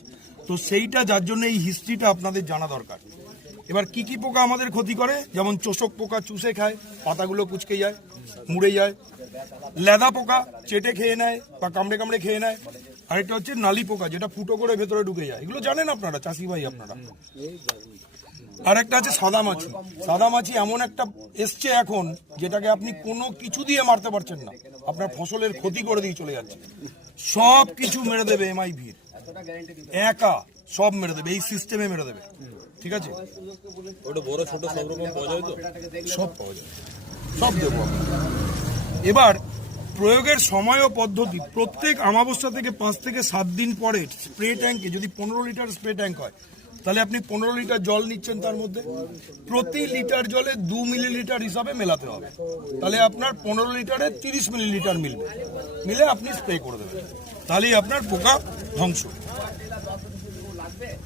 তো সেইটা যার জন্য এই হিস্ট্রিটা আপনাদের জানা দরকার। এবার কি কি পোকা আমাদের ক্ষতি করে, যেমন চোষক পোকা চুষে খায়, পাতাগুলো কুচকে যায়, মুড়ে যায়। লেদা পোকা চেটে খেয়ে নেয় বা কামড়ে কামড়ে খেয়ে নেয়। আরেকটা হচ্ছে নালি পোকা, যেটা ফুটো করে ভেতরে ঢুকে যায়। এগুলো জানেন আপনারা, চাষি ভাই আপনারা। আর একটা আছে সাদা মাছি। সাদা মাছি এমন একটা এসছে এখন, যেটাকে আপনি কোনো কিছু দিয়ে মারতে পারছেন না, আপনার ফসলের ক্ষতি করে দিয়ে চলে যাচ্ছে। সব কিছু মেরে দেবে এমআইভি, একা সব মেরে দেবে, এই সিস্টেমে মেরে দেবে। ঠিক আছে, ওটা বড় ছোট সব রকম পাওয়া যায় তো? সব পাওয়া যায়, সব দেবো আমরা। এবার প্রয়োগের সময় ও পদ্ধতি, প্রত্যেক অমাবস্যা থেকে 5 থেকে 7 দিন পরে স্প্রে ট্যাঙ্কে যদি 15 লিটার স্প্রে ট্যাঙ্ক হয়, তাহলে আপনি 15 লিটার জল নিচ্ছেন, তার মধ্যে প্রতি লিটার জলে 2 মিলিলিটার হিসাবে মেলাতে হবে। তাহলে আপনার 15 লিটারে 30 মিলিলিটার মিলবে, মিলে আপনি স্প্রে করে দেবেন, তাহলেই আপনার পোকা ধ্বংস।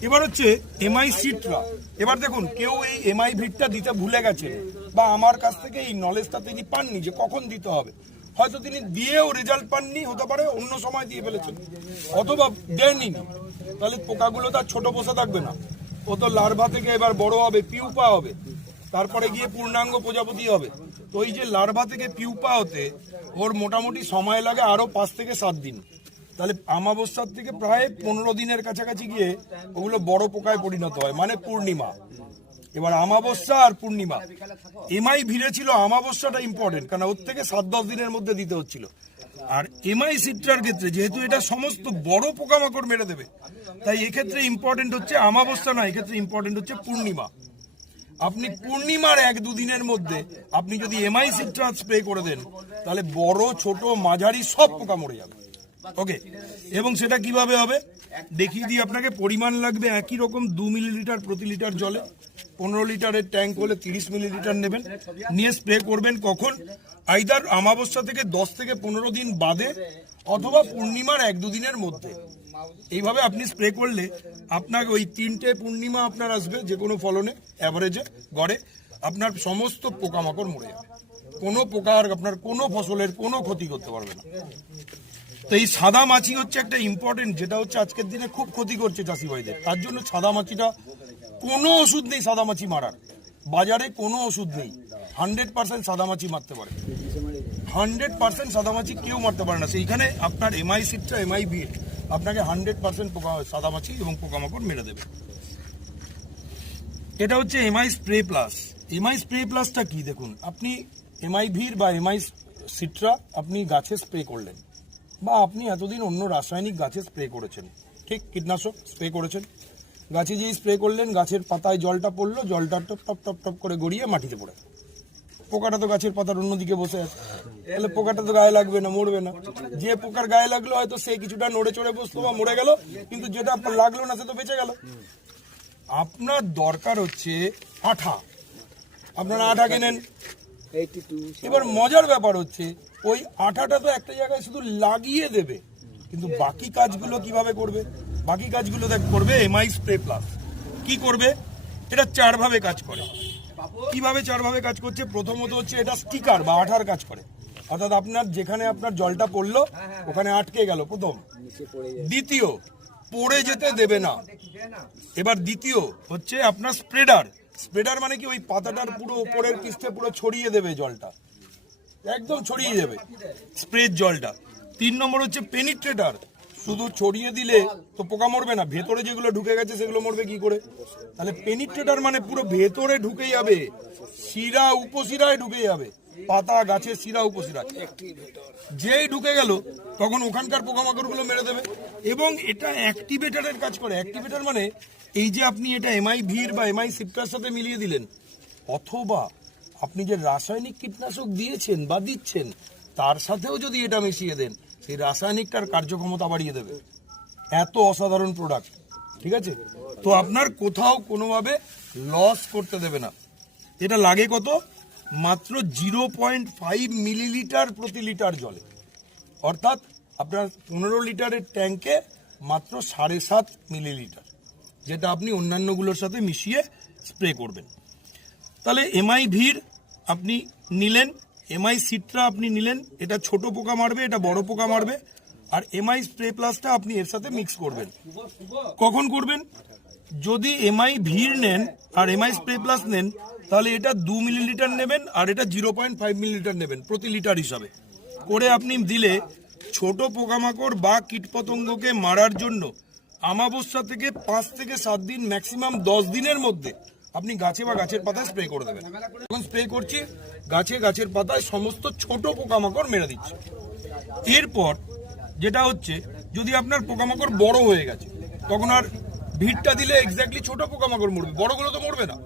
এবার হচ্ছে এমআই সিট্রা। এবার দেখুন, কেউ এই এমআই ভিটটা দিতে ভুলে গেছে, বা আমার কাছ থেকে এই নলেজটা তিনি পাননি যে কখন দিতে হবে। হয়তো তিনি দিয়েও রেজাল্ট পাননি, হতে পারে অন্য সময় দিয়ে ফেলেছেন, অথবা দেননি। তাহলে পোকাগুলো তার ছোট বসে থাকবে না, ও তো লার্ভা থেকে এবার বড় হবে, পিউপা হবে, তারপরে গিয়ে পূর্ণাঙ্গ প্রজাপতি হবে। তো এই যে লার্ভা থেকে পিউপা হতে ওর মোটামুটি সময় লাগে আরো 5 থেকে 7 দিন। তাহলে আমাবস্যার থেকে প্রায় 15 দিনের কাছাকাছি গিয়ে ওগুলো বড় পোকায় পরিণত হয়, মানে পূর্ণিমা। এবার আমাবস্যা আর পূর্ণিমা, এমআই ভিড়ে ছিল আমাবস্যাটা ইম্পর্টেন্ট, কারণ ওর থেকে 7-10 দিনের মধ্যে দিতে হচ্ছিল। আর এমআই সিট্রার ক্ষেত্রে যেহেতু এটা সমস্ত বড় পোকামাকড় মেরে দেবে, তাই এক্ষেত্রে ইম্পর্টেন্ট হচ্ছে আমাবস্যা না, এক্ষেত্রে ইম্পর্টেন্ট হচ্ছে পূর্ণিমা। আপনি পূর্ণিমার 1-2 দিনের মধ্যে আপনি যদি এমআই সিট্রা স্প্রে করে দেন, তাহলে বড় ছোট মাঝারি সব পোকা মরে যাবে। ওকে, এবং সেটা কিভাবে হবে দেখিয়ে দিই আপনাকে। পরিমাণ লাগবে একই রকম, 2 মিলিলিটার প্রতি লিটার জলে। 15 লিটারের ট্যাঙ্ক হলে 30 মিলিলিটার নেবেন, নিয়ে স্প্রে করবেন কখন, আইদার আমাবস্যা থেকে 10 থেকে 15 দিন বাদে, অথবা পূর্ণিমার 1-2 দিনের মধ্যে। এইভাবে আপনি স্প্রে করলে আপনার ওই 3টে পূর্ণিমা আপনার আসবে যে কোনো ফলনে, অ্যাভারেজে গড়ে আপনার সমস্ত পোকামাকড় মরে যাবে। কোনো পোকা আর আপনার কোনো ফসলের কোনো ক্ষতি করতে পারবে না। তো এই সাদা মাছি হচ্ছে একটা ইম্পর্টেন্ট, যেটা হচ্ছে আজকের দিনে খুব ক্ষতি করছে চাষি ভাইদের। তার জন্য সাদা মাছিটা, কোনো ওষুধ নেই সাদা মাছি মারার, বাজারে কোনো ওষুধ নেই। 100% সাদা মাছি মারতে পারে, 100% সাদা মাছি কেউ মারতে পারে না। সেইখানে আপনার এমআই সিট্রা, এমআই ভিট আপনাকে 100% পোকা সাদা মাছি এবং পোকামাকড় মেরে দেবে। এটা হচ্ছে MI spray plus. MI spray প্লাসটা কি দেখুন, আপনি এমআই ভির বা এমআই সিট্রা আপনি গাছে স্প্রে করলেন, বা আপনি এতদিন অন্য রাসায়নিক গাছে স্প্রে করেছেন, ঠিক কীটনাশক স্প্রে করেছেন, গাছে যেই স্প্রে করলেন, গাছের পাতায় জলটা পড়লো, জলটা টপ টপ টপ টপ করে গড়িয়ে মাটিতে পড়ে। পোকাটা তো গাছের পাতার অন্যদিকে বসে আছে, তাহলে পোকাটা তো গায়ে লাগবে না, মরবে না। যে পোকার গায়ে লাগলো হয়তো সে কিছুটা নড়ে চড়ে বসলো বা মরে গেল, কিন্তু যেটা আপনার লাগলো না সে তো বেঁচে গেল। আপনার দরকার হচ্ছে আঠা, আপনারা আঠা কেনেন। 82 এবার মজার ব্যাপার হচ্ছে ওই আঠাটা তো একটা জায়গায় শুধু লাগিয়ে দেবে, কিন্তু বাকি কাজগুলো কিভাবে করবে? বাকি কাজগুলো করবে এমআই স্প্রে প্লাস। কি করবে? এটা 4 ভাবে কাজ করে। কিভাবে 4 ভাবে কাজ করছে? প্রথমত হচ্ছে এটা স্টিকার বা আঠার কাজ করে, অর্থাৎ আপনার যেখানে আপনার জলটা পড়লো ওখানে আটকে গেল প্রথম। নিচে পড়ে যায়। দ্বিতীয়, পড়ে যেতে দেবে না। এবার দ্বিতীয় হচ্ছে আপনার স্প্রেডার। স্প্রেডার মানে কি? ওই পাতাটার পুরো উপরের পৃষ্ঠে পুরো ছড়িয়ে দেবে জলটা, একদম ছড়িয়ে দেবে স্প্রের জলটা। 3 নম্বর হচ্ছে পেনিট্রেটার। শুধু ছড়িয়ে দিলে তো পোকা মরবে না, ভেতরে যেগুলো ঢুকে গেছে সেগুলো মরবে কি করে? তাহলে পেনিট্রেটার মানে পুরো ভেতরে ঢুকে যাবে, শিরা উপশিরায় ঢুকে যাবে, পাতা গাছের শিরা উপশিরা যেই ঢুকে গেল তখন ওখানকার পোকামাকড়গুলো মেরে দেবে। এবং এটা অ্যাক্টিভেটারের কাজ করে। অ্যাক্টিভেটার মানে এই যে আপনি এটা এমআই ভির বা এমআই সিপ্টার সাথে মিলিয়ে দিলেন, অথবা আপনি যে রাসায়নিক কীটনাশক দিয়েছেন বা দিচ্ছেন তার সাথেও যদি এটা মিশিয়ে দেন, সেই রাসায়নিকটার কার্যক্ষমতা বাড়িয়ে দেবে। এত অসাধারণ প্রোডাক্ট, ঠিক আছে? তো আপনার কোথাও কোনোভাবে লস করতে দেবে না। এটা লাগে কত? মাত্র 0.5 মিলিলিটার প্রতি লিটার জলে, অর্থাৎ আপনার 15 লিটারের ট্যাঙ্কে মাত্র 7.5 মিলিলিটার, যেটা আপনি অন্যান্যগুলোর সাথে মিশিয়ে স্প্রে করবেন। তাহলে এমআই ভির আপনি নিলেন, এমআই সিট্রা আপনি নিলেন, এটা ছোট পোকা মারবে, এটা বড় পোকা মারবে। আর এমআই স্প্রে প্লাসটা আপনি এর সাথে মিক্স করবেন। কখন করবেন? যদি এমআই ভির নেন আর এমআই স্প্রে প্লাস নেন, তাহলে এটা 2 মিলিলিটার নেবেন আর এটা 0.5 মিলিলিটার নেবেন প্রতি লিটার হিসাবে করে আপনি দিলে ছোট পোকামাকড় বা কীটপতঙ্গকে মারার জন্য আমাবস্যা থেকে 5 থেকে 7 দিন, ম্যাক্সিমাম 10 দিনের মধ্যে আপনি গাছে বা গাছের পাতায় স্প্রে করে দেবেন। যখন স্প্রে করছি গাছের পাতায় সমস্ত ছোট পোকামাকড় মেরে দিচ্ছে। এরপর যেটা হচ্ছে, যদি আপনার পোকামাকড় বড় হয়ে গেছে তখন আর ভিড়টা দিলে এক্স্যাক্টলি ছোট পোকামাকড় মরবে, বড়গুলো তো মরবে না।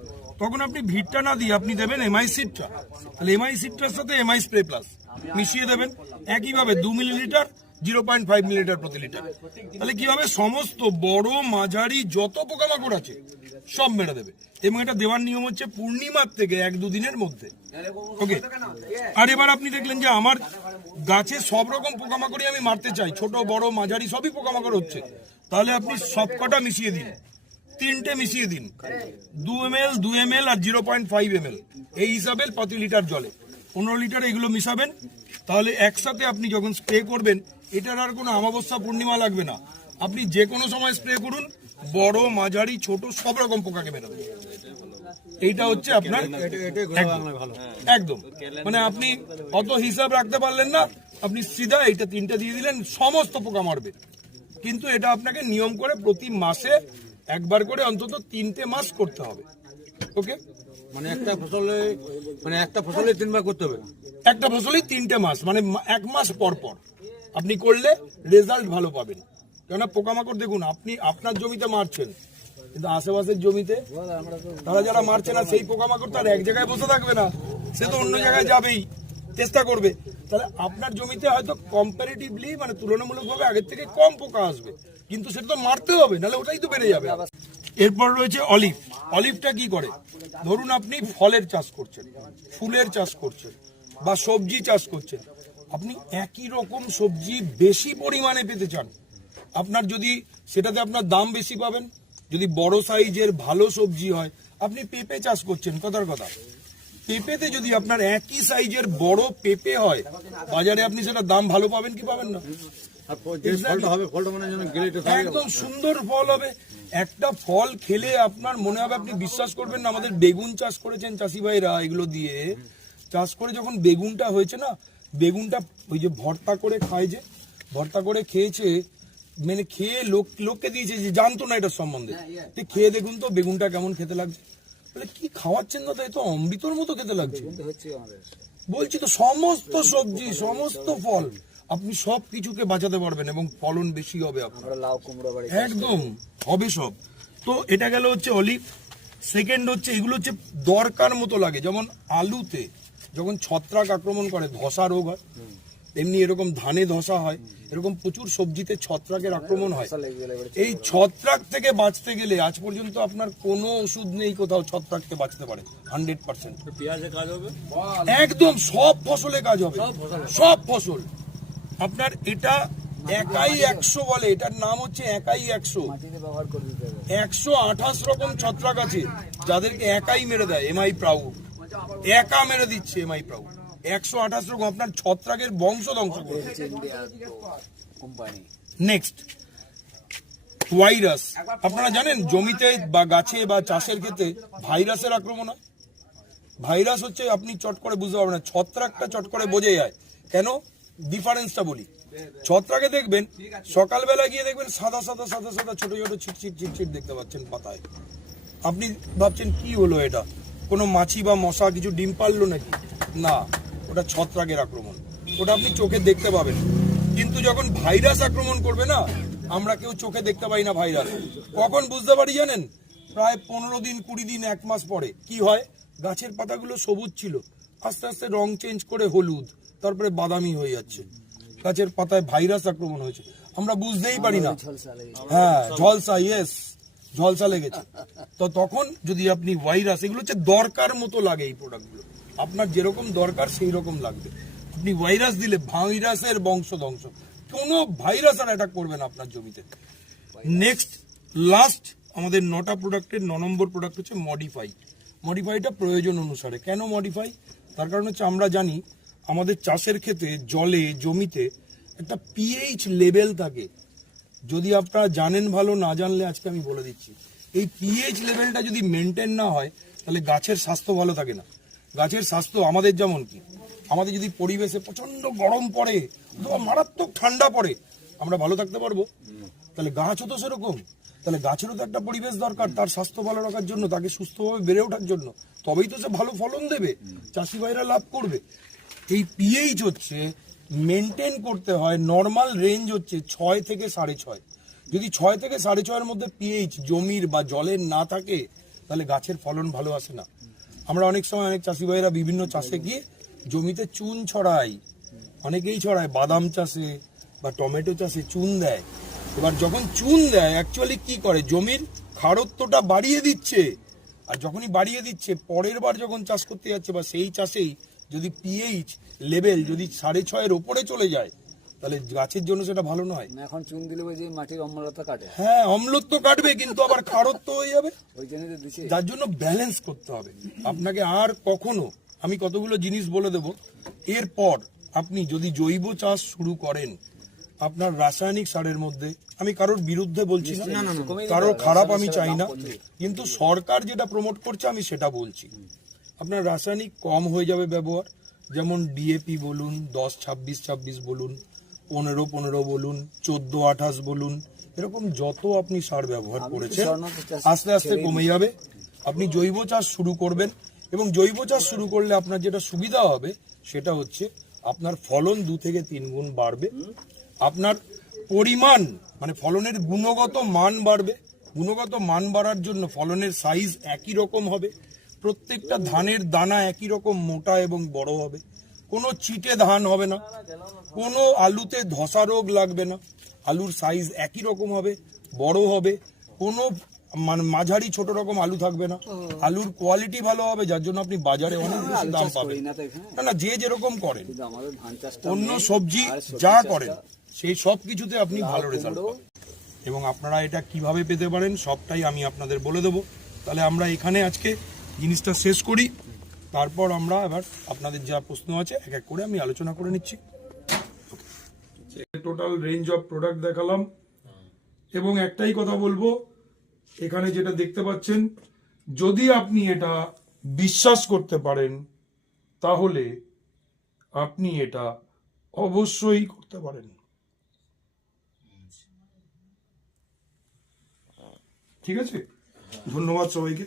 তখন আপনি ভিড়টা না দিয়ে আপনি দেবেন এমআই সিট্রা। তাহলে এমআই সিট্রার সাথে এমআই স্প্রে প্লাস মিশিয়ে দেবেন একইভাবে 2 মিলিলিটার 0.5 মিলিলিটার প্রতি লিটার। তাহলে কি হবে? সমস্ত বড় মাঝারি যত পোকামাকড় আছে সব মেরে দেবে। এবং এটা দেওয়ার নিয়ম হচ্ছে পূর্ণিমার থেকে 1-2 দিনের মধ্যে। ওকে। আর এবার আপনি দেখলেন যে আমার গাছে সব রকম পোকামাকড়ই আমি মারতে চাই, ছোট বড় মাঝারি সবই পোকামাকড় হচ্ছে, তাহলে আপনি সবকটা মিশিয়ে দিন, 3টে মিশিয়ে দিন, 2 ml 2 ml আর 0.5 ml এই হিসাবে প্রতি লিটার জলে 15 লিটার এগুলো মিশাবেন। তাহলে একসাথে আপনি যখন স্প্রে করবেন এটার আর কোনো অমাবস্যা পূর্ণিমা লাগবে না, আপনি যে কোনো সময় স্প্রে করুন, বড় মাঝারি ছোট সব রকম পোকাকে মেরে দেবে। এইটা হচ্ছে আপনার একদম মানে আপনি অত হিসাব রাখতে পারলেন না, আপনি সিধা এইটা 3টে দিয়ে দিলেন, সমস্ত পোকা মারবে। কিন্তু এটা আপনাকে নিয়ম করে প্রতি মাসে একবার করে অন্তত 3টে মাস করতে হবে। ওকে। মানে একটা ফসলে 3বার করতে হবে। একটা ফসলেই 3টে মাস, মানে 1 মাস পর পর আপনি করলে রেজাল্ট ভালো পাবেন। কেননা পোকামাকড় দেখুন, আপনি আপনার জমিতে মারছেন, কিন্তু আশেপাশের জমিতে তারা যারা মারছে না সেই পোকামাকড় তার এক জায়গায় বসে থাকবে না, সে তো অন্য জায়গায় যাবেই, চেষ্টা করবে। তাহলে আপনার জমিতে হয়তো কম্পারেটিভলি মানে তুলনামূলকভাবে আগের থেকে কম পোকা আসবে, কিন্তু সেটা তো মারতে হবে, নাহলে ওটাই তো বেড়ে যাবে। এরপর রয়েছে অলিভ। অলিভটা কি করে? ধরুন আপনি ফলের চাষ করছেন, ফুলের চাষ করছেন বা সবজি চাষ করছেন, আপনি একই রকম সবজি বেশি পরিমাণে পেতে চান, আপনার যদি সেটাতে আপনার দাম বেশি পাবেন, যদি বড় সাইজের ভালো সবজি হয়, আপনি পেঁপে চাষ করছেন, কথার কথা, পেঁপেতে যদি আপনার একই সাইজের বড় পেঁপে হয় বাজারে, আপনি সেটা দাম ভালো পাবেন কি পাবেন না? একদম সুন্দর ফল হবে। একটা ফল খেলে আপনার মনে হবে, আপনি বিশ্বাস করবেন না, আমাদের বেগুন চাষ করেছেন চাষি ভাইরা, এগুলো দিয়ে চাষ করে যখন বেগুনটা হয়েছে না, বেগুনটা ওই যে ভর্তা করে খায়, যে ভর্তা করে খেয়েছে, মানে খেয়ে লোককে দিয়েছে যে জানতো না এটার সম্বন্ধে, খেয়ে দেখুন তো বেগুনটা কেমন খেতে লাগছে। বলে কি খাওয়াচ্ছেন দাদা, এ তো অমৃতর মতো খেতে লাগছে। বলছি তো সমস্ত সবজি সমস্ত ফল আপনি সব কিছুকে বাঁচাতে পারবেন এবং ফলন বেশি হবে আপনার, একদম হবে সব। তো এটা গেল হচ্ছে অলিভ। সেকেন্ড হচ্ছে এগুলো হচ্ছে দরকার মতো লাগে, যেমন আলুতে যখন ছত্রাক আক্রমণ করে ধসা রোগ হয়, এমনি এরকম ধানে ধসা হয়, এরকম প্রচুর সবজিতে ছত্রাকের আক্রমণ হয়। এই ছত্রাক থেকে বাঁচতে গেলে আজ পর্যন্ত আপনার কোনো ওষুধ নেই কোথাও ছত্রাক থেকে বাঁচতে পারে 100%। পেঁয়াজে কাজ হবে, একদম সব ফসলে কাজ হবে, সব ফসল। আপনার এটা একাই 100 বলে, এটার নাম হচ্ছে একাই 100। মাটিতে ব্যবহার করে দিতে হবে। 128 রকম ছত্রাক আছে যাদেরকে একাই মেরে দেয় এমআই প্রাউড, একা মেরে দিচ্ছে এমআই প্রাউড। 128 রকম আপনার ছত্রাকের বংশ ধ্বংস করে। Company next virus. আপনারা জানেন জমিতে বা গাছে বা চাষের ক্ষেত্রে ভাইরাসের আক্রমণ হয়। ভাইরাস হচ্ছে আপনি চট করে বুঝতে পারবেন না, ছত্রাকটা চট করে বোঝে যায়। কেন? ডিফারেন্সটা বলি। ছত্রাকে দেখবেন সকালবেলা গিয়ে দেখবেন সাদা সাদা সাদা সাদা ছোট ছোট ছিটছিট ছিটছিট দেখতে পাচ্ছেন পাতায়। আপনি ভাবছেন কি হলো এটা, কোনো মাছি বা মশা কিছু ডিম পারলো নাকি? না, ওটা ছত্রাকের আক্রমণ, ওটা আপনি চোখে দেখতে পাবেন। কিন্তু যখন ভাইরাস আক্রমণ করবে না, আমরা কেউ চোখে দেখতে পাই না ভাইরাস। কখন বুঝতে পারি জানেন? প্রায় 15 দিন 20 দিন 1 মাস পরে কি হয়, গাছের পাতাগুলো সবুজ ছিল, আস্তে আস্তে রং চেঞ্জ করে হলুদ, তারপরে বাদামি হয়ে যাচ্ছে। গাছের পাতায় ভাইরাস আক্রমণ হয়েছে, আমরা বুঝতেই পারি না। হ্যাঁ, ঝলসা, ইয়েস, ঝলসা লেগেছে। তো তখন যদি আপনি ভাইরাস, এগুলো হচ্ছে দরকার মতো লাগে, এই প্রোডাক্টগুলো আপনার যেরকম দরকার সেই রকম লাগবে। আপনি ভাইরাস দিলে ভাইরাসের বংশ ধ্বংস, কোনো ভাইরাস আর অ্যাটাক করবে না আপনার জমিতে। নেক্সট লাস্ট আমাদের 9টা প্রোডাক্টের 9 নম্বর প্রোডাক্ট হচ্ছে মডিফাই। মডিফাইটা প্রয়োজন অনুসারে। কেন মডিফাই? তার কারণ হচ্ছে আমরা জানি আমাদের চাষের ক্ষেত্রে জলে জমিতে একটা পিএইচ লেভেল থাকে। যদি আপনারা জানেন ভালো, না জানলে আজকে আমি বলে দিচ্ছি। এই পিএইচ লেভেলটা যদি মেনটেন না হয় তাহলে গাছের স্বাস্থ্য ভালো থাকে না। গাছের স্বাস্থ্য আমাদের যেমন কি, আমাদের যদি পরিবেশে প্রচন্ড গরম পড়ে অথবা মারাত্মক ঠান্ডা পড়ে, আমরা ভালো থাকতে পারবো? তাহলে গাছও তো সেরকম। তাহলে গাছেরও তো একটা পরিবেশ দরকার তার স্বাস্থ্য ভালো রাখার জন্য, তাকে সুস্থভাবে বেড়ে ওঠার জন্য, তবেই তো সে ভালো ফলন দেবে, চাষি ভাইরা লাভ করবে। এই পিএইচ হচ্ছে মেনটেন করতে হয়, নর্মাল রেঞ্জ হচ্ছে 6 থেকে 6.5। যদি 6 থেকে 6.5-এর মধ্যে পিএইচ জমির বা জলের না থাকে তাহলে গাছের ফলন ভালো আসে না। আমরা অনেক সময় অনেক চাষি ভাইরা বিভিন্ন চাষে গিয়ে জমিতে চুন ছড়াই, অনেকেই ছড়ায় বাদাম চাষে বা টমেটো চাষে চুন দেয়। এবার যখন চুন দেয় অ্যাকচুয়ালি কি করে, জমির খারত্বটা বাড়িয়ে দিচ্ছে। আর যখনই বাড়িয়ে দিচ্ছে, পরের বার যখন চাষ করতে যাচ্ছে বা সেই চাষেই যদি পিএইচ লেভেল যদি 6.5-এর ওপরে চলে যায় তাহলে গাছের জন্য সেটা ভালো নয়। এখন চুন দিলে ওই যে মাটির অম্লতা কাটে। হ্যাঁ, অম্লত্ব কাটবে কিন্তু আবার খারত্ব হয়ে যাবে। ওই জন্য তো দিছি। যার জন্য ব্যালেন্স করতে হবে আপনাকে। আর কখনো আমি কতগুলো জিনিস বলে দেব, এরপর আপনি যদি জৈব চাষ শুরু করেন, আপনার রাসায়নিক সারের মধ্যে, আমি কারোর বিরুদ্ধে বলছি না, কারোর খারাপ আমি চাই না, কিন্তু সরকার যেটা প্রমোট করছে আমি সেটা বলছি। আপনার রাসায়নিক কম হয়ে যাবে ব্যবহার, যেমন ডিএপি বলুন, 10-26-26 বলুন, 15-15 বলুন, 14-28 বলুন, এরকম যত আপনি সার ব্যবহার করেছেন আস্তে আস্তে কমে যাবে। আপনি জৈব চাষ শুরু করবেন, এবং জৈব চাষ শুরু করলে আপনার যেটা সুবিধা হবে সেটা হচ্ছে আপনার ফলন 2 থেকে 3 গুণ বাড়বে। আপনার পরিমাণ মানে ফলনের গুণগত মান বাড়বে। গুণগত মান বাড়ার জন্য ফলনের সাইজ একই রকম হবে, প্রত্যেকটা ধানের দানা একই রকম মোটা এবং বড় হবে, কোনো চিটে ধান হবে না, কোনো আলুতে ধসা রোগ লাগবে না, আলুর সাইজ একই রকম হবে, বড় হবে, কোনো মানে মাঝারি ছোট রকম আলু থাকবে না, আলুর কোয়ালিটি ভালো হবে, যার জন্য আপনি বাজারে অনেক বেশি দাম পাবেন। না না, যে যেরকম করেন, অন্য সবজি যা করেন সেই সব কিছুতে আপনি ভালো রেজাল্ট পাবেন। এবং আপনারা এটা কিভাবে পেতে পারেন সবটাই আমি আপনাদের বলে দেবো। তাহলে আমরা এখানে আজকে জিনিসটা শেষ করি, তারপর আমরা এবার আপনাদের যা প্রশ্ন আছে এক এক করে আমি আলোচনা করে নিচ্ছি। টোটাল রেঞ্জ অফ প্রোডাক্ট দেখালাম, এবং একটাই কথা বলবো, এখানে যেটা দেখতে পাচ্ছেন, যদি আপনি এটা বিশ্বাস করতে পারেন তাহলে আপনি এটা অবশ্যই করতে পারেন। ঠিক আছে, ধন্যবাদ সবাইকে।